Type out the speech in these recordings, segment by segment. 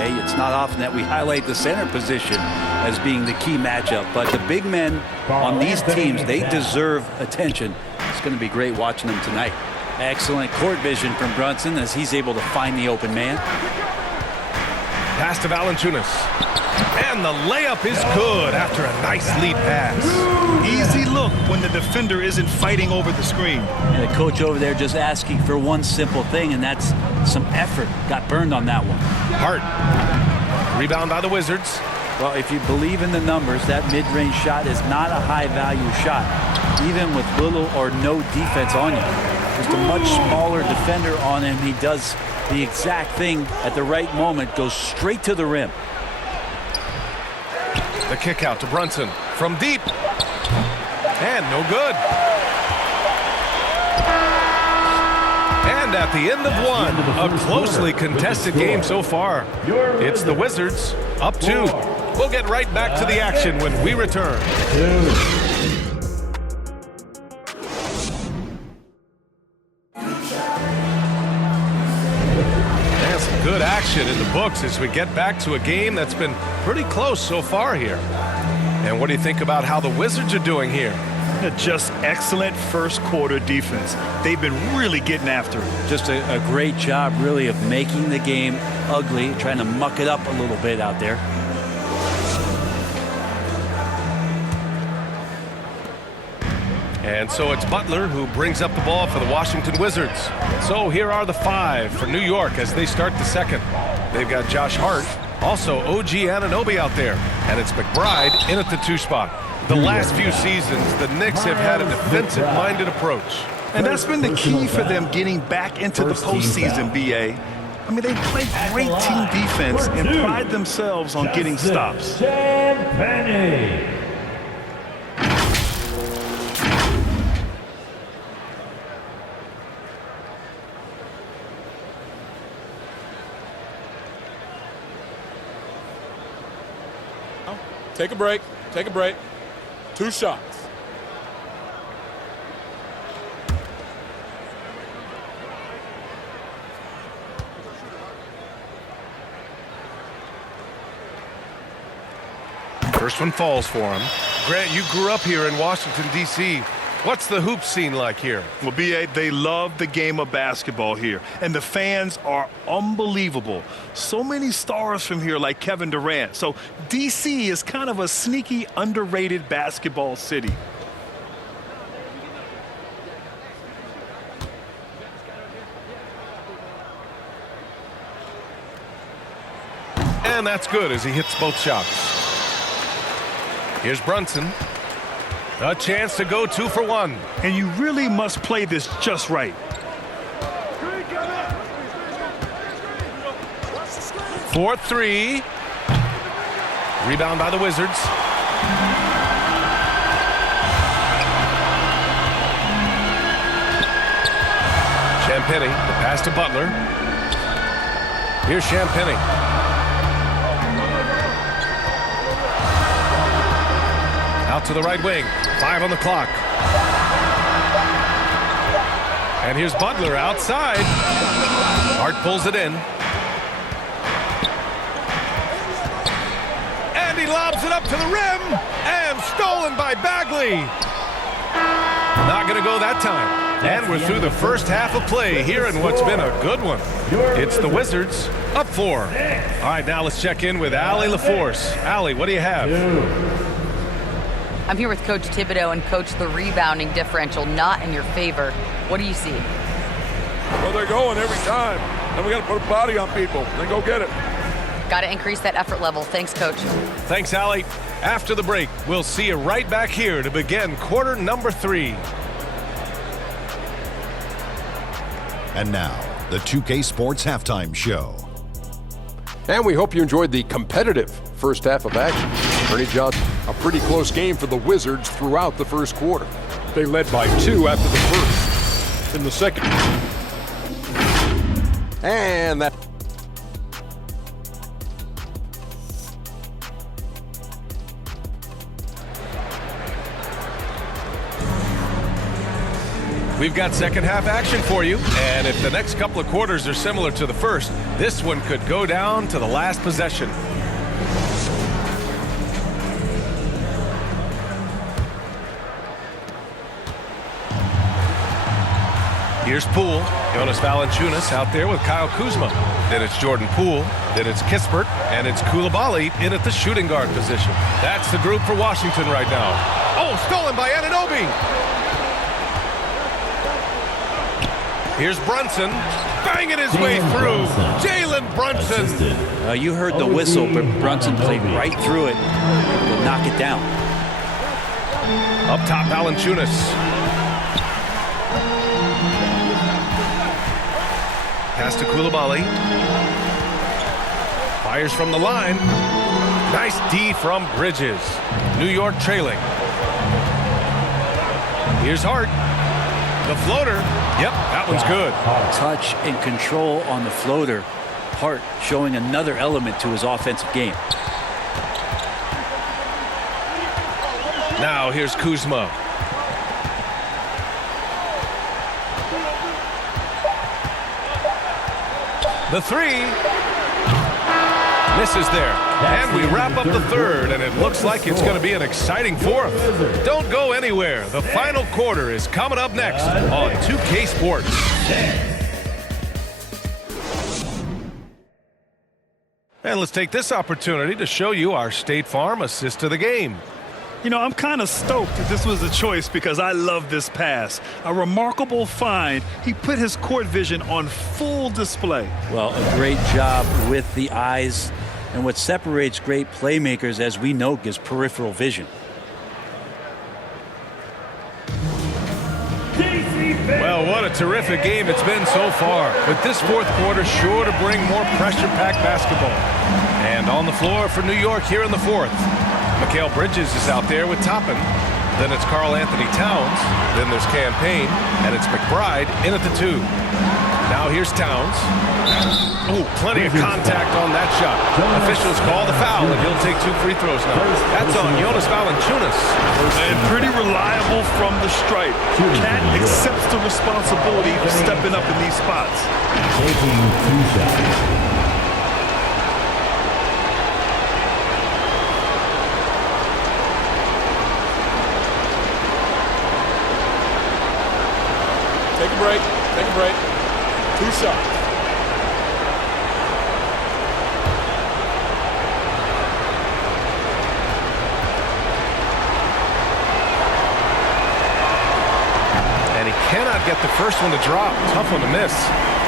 BA. It's not often that we highlight the center position as being the key matchup, but the big men on these teams, they deserve attention. It's going to be great watching them tonight. Excellent court vision from Brunson as he's able to find the open man. Pass to Valanciunas. And the layup is good after a nice lead pass. Easy look when the defender isn't fighting over the screen. And the coach over there just asking for one simple thing, and that's some effort. Got burned on that one. Hart. Rebound by the Wizards. Well, if you believe in the numbers, that mid-range shot is not a high-value shot, even with little or no defense on you. Just a much smaller defender on him. He does the exact thing at the right moment, goes straight to the rim. The kick out to Brunson from deep. And no good. And at the end of one, a closely contested game so far. It's the Wizards up 2. We'll get right back to the action when we return. And some good action in the books as we get back to a game that's been pretty close so far here. And what do you think about how the Wizards are doing here? Just excellent first quarter defense. They've been really getting after it. Just a great job, really, of making the game ugly, trying to muck it up a little bit out there. And so it's Butler who brings up the ball for the Washington Wizards. So here are the 5 for New York as they start the second. They've got Josh Hart, also OG Anunoby out there, and it's McBride in at the 2 spot. The last few seasons, the Knicks have had a defensive-minded approach. And that's been the key for them getting back into the postseason, BA. I mean, they play great team defense and pride themselves on getting stops. Take a break. Take a break. 2 shots. First one falls for him. Grant, you grew up here in Washington, D.C. What's the hoop scene like here? Well, BA, they love the game of basketball here, and the fans are unbelievable. So many stars from here like Kevin Durant. So D.C. is kind of a sneaky, underrated basketball city. And that's good as he hits both shots. Here's Brunson. A chance to go 2 for 1. And you really must play this just right. 4-3. Rebound by the Wizards. Champagnie, the pass to Butler. Here's Champagnie. Out to the right wing. 5 on the clock. And here's Butler outside. Hart pulls it in. And he lobs it up to the rim. And stolen by Bagley. Not going to go that time. And we're through the first half of play here in what's been a good one. It's the Wizards up 4. All right, now let's check in with Allie LaForce. Allie, what do you have? I'm here with Coach Thibodeau, and Coach, the rebounding differential not in your favor. What do you see? Well, they're going every time. And we got to put a body on people. Then go get it. Got to increase that effort level. Thanks, Coach. Thanks, Allie. After the break, we'll see you right back here to begin quarter number 3. And now, the 2K Sports Halftime Show. And we hope you enjoyed the competitive first half of action. Ernie Johnson, a pretty close game for the Wizards throughout the first quarter. They led by 2 after the first. In the second. And that. We've got second half action for you, and if the next couple of quarters are similar to the first, this one could go down to the last possession. Here's Poole. Jonas Valanciunas out there with Kyle Kuzma. Then it's Jordan Poole. Then it's Kispert. And it's Coulibaly in at the shooting guard position. That's the group for Washington right now. Oh, stolen by Anunoby. Here's Brunson. Banging his way through. Jalen Brunson. You heard the whistle, but Brunson played right through it to knock it down. Up top, Valanciunas. Pass to Coulibaly. Fires from the line. Nice D from Bridges. New York trailing. Here's Hart. The floater. Yep, that one's good. Touch and control on the floater. Hart showing another element to his offensive game. Now here's Kuzma. The three misses there. And we wrap up the third, and it looks like it's going to be an exciting fourth. Don't go anywhere. The final quarter is coming up next on 2K Sports. And let's take this opportunity to show you our State Farm assist to the game. You know, I'm kind of stoked that this was a choice because I love this pass. A remarkable find. He put his court vision on full display. Well, a great job with the eyes. And what separates great playmakers, as we know, is peripheral vision. Well, what a terrific game it's been so far. With this fourth quarter sure to bring more pressure-packed basketball. And on the floor for New York here in the fourth. Mikal Bridges is out there with Toppin. Then it's Karl Anthony Towns. Then there's Campaign. And it's McBride in at the two. Now here's Towns. Oh, plenty of contact on that shot. Officials call the foul, and he'll take 2 free throws now. That's on Jonas Valanciunas. And pretty reliable from the stripe. Cat accepts the responsibility of stepping up in these spots. Taking 2 shots. Take a break. Take a break. 2 shots. And he cannot get the first one to drop. Tough one to miss.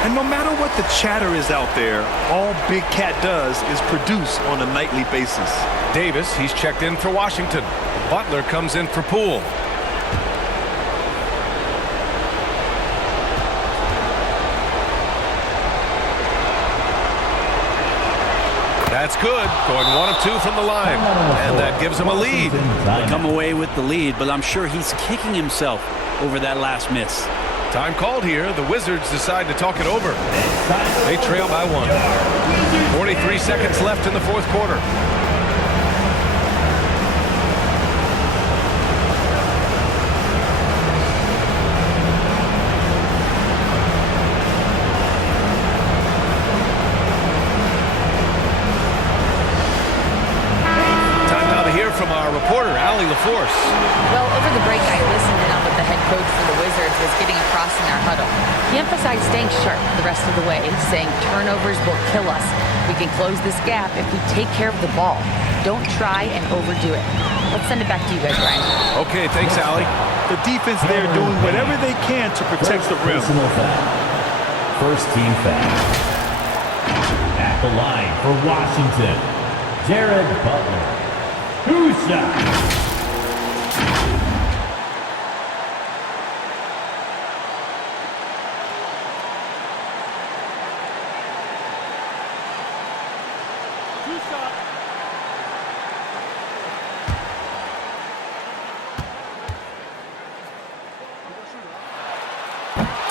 And no matter what the chatter is out there, all Big Cat does is produce on a nightly basis. Davis, he's checked in for Washington. Butler comes in for Poole. That's good. Going 1 of 2 from the line. And that gives him a lead. Come away with the lead, but I'm sure he's kicking himself over that last miss. Time called here. The Wizards decide to talk it over. They trail by 1. 43 seconds left in the fourth quarter. From our reporter, Allie LaForce. Well, over the break, I listened in on what the head coach for the Wizards was getting across in their huddle. He emphasized staying sharp the rest of the way, saying turnovers will kill us. We can close this gap if we take care of the ball. Don't try and overdo it. Let's send it back to you guys, Ryan. Okay, thanks, Allie. The defense there doing whatever they can to protect the rim. First team foul. At the line for Washington, Jared Butler. 2 shots.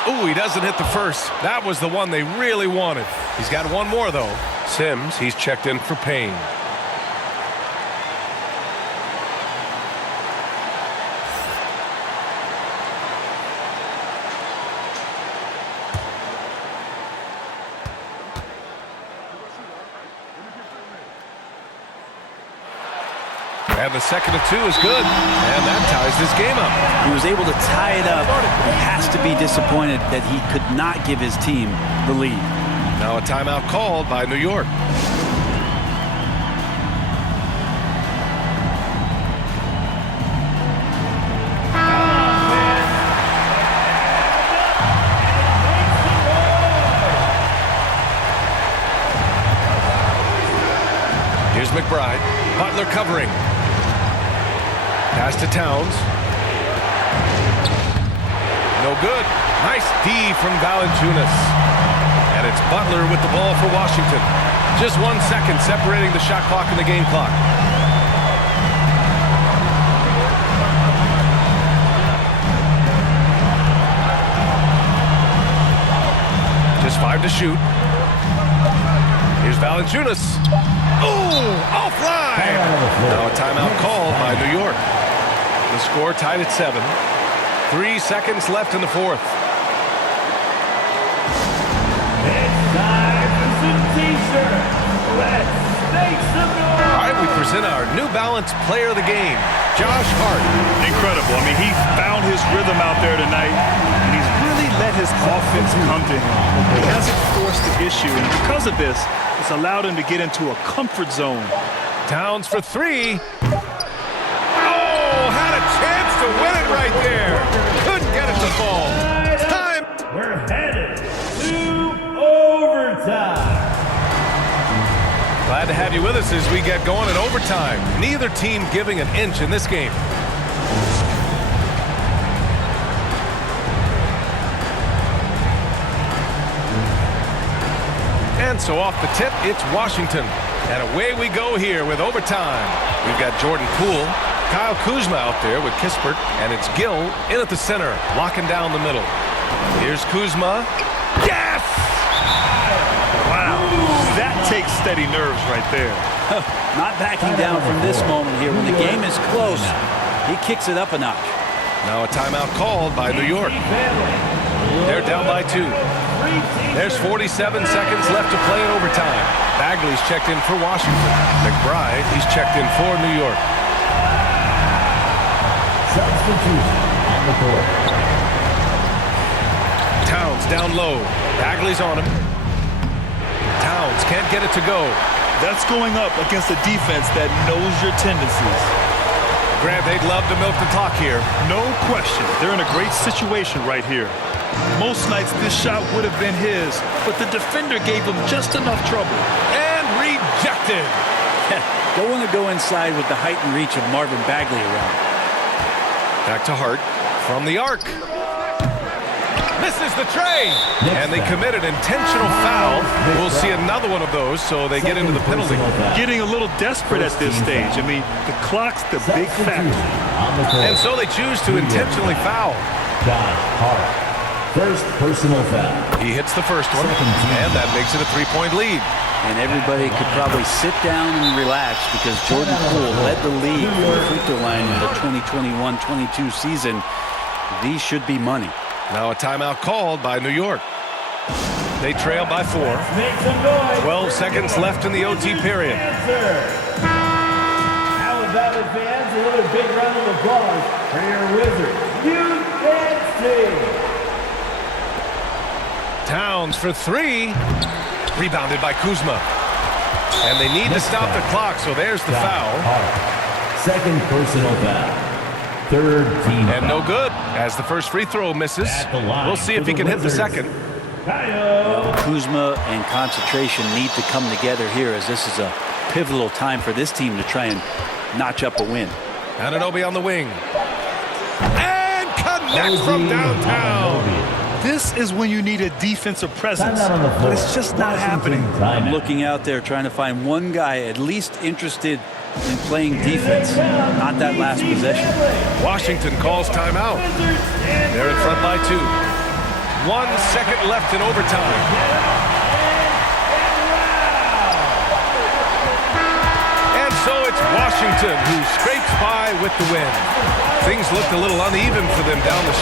Ooh, he doesn't hit the first. That was the one they really wanted. He's got one more, though. Sims, he's checked in for Payne. And the second of 2 is good. And that ties this game up. He was able to tie it up. He has to be disappointed that he could not give his team the lead. Now a timeout called by New York. Here's McBride. Butler covering. Pass to Towns. No good. Nice D from Valanciunas. And it's Butler with the ball for Washington. Just 1 second separating the shot clock and the game clock. Just 5 to shoot. Here's Valanciunas. Oh, offline. Now a timeout called by New York. The score tied at 7. 3 seconds left in the fourth. All right, we present our New Balance Player of the Game, Josh Hart. Incredible. I mean, he found his rhythm out there tonight, and he's really let his offense come to him. He hasn't forced the issue, and because of this, it's allowed him to get into a comfort zone. Towns for 3. Oh, had a chance to win it right there. Couldn't get it to fall. Time. We're headed to overtime. Glad to have you with us as we get going in overtime. Neither team giving an inch in this game. And so off the tip, it's Washington. And away we go here with overtime. We've got Jordan Poole, Kyle Kuzma out there with Kispert, and it's Gill in at the center, locking down the middle. Here's Kuzma. Yes! Wow, that takes steady nerves right there. Not backing down from this moment here. When the game is close, he kicks it up a notch. Now a timeout called by New York. They're down by 2. There's 47 seconds left to play in overtime. Bagley's checked in for Washington. McBride, he's checked in for New York. Substitution on the court. Towns down low. Bagley's on him. Towns can't get it to go. That's going up against a defense that knows your tendencies. Grant, they'd love to milk the clock here. No question. They're in a great situation right here. Most nights this shot would have been his, but the defender gave him just enough trouble. And rejected. Don't want to go inside with the height and reach of Marvin Bagley around. Back to Hart from the arc. Misses the tray. And they committed intentional foul. We'll see another one of those, so they get into the penalty. Getting a little desperate at this stage. I mean, the clock's the big factor. And so they choose to intentionally foul. Josh Hart. First personal foul. He hits the first one, and that makes it a 3-point lead. And everybody could probably sit down and relax because Jordan Poole led the league for the free throw line in the 2021-22 season. These should be money. Now a timeout called by New York. They trail by 4. 12 seconds left in the OT period. How about it, fans? Another big round of applause for your Wizards. Unidos. Towns for 3. Rebounded by Kuzma. And they need to stop the clock, so there's the foul. Second personal foul. Third team And no good, as the first free throw misses. We'll see if he can hit the second. Kuzma and concentration need to come together here, as this is a pivotal time for this team to try and notch up a win. Anunoby on the wing. And connects from downtown. This is when you need a defensive presence, but it's just not happening. I'm looking out there trying to find one guy at least interested in playing defense, not that last possession. Washington calls timeout. They're in front by 2. 1 second left in overtime. And so it's Washington who scrapes by with the win. Things looked a little uneven for them down the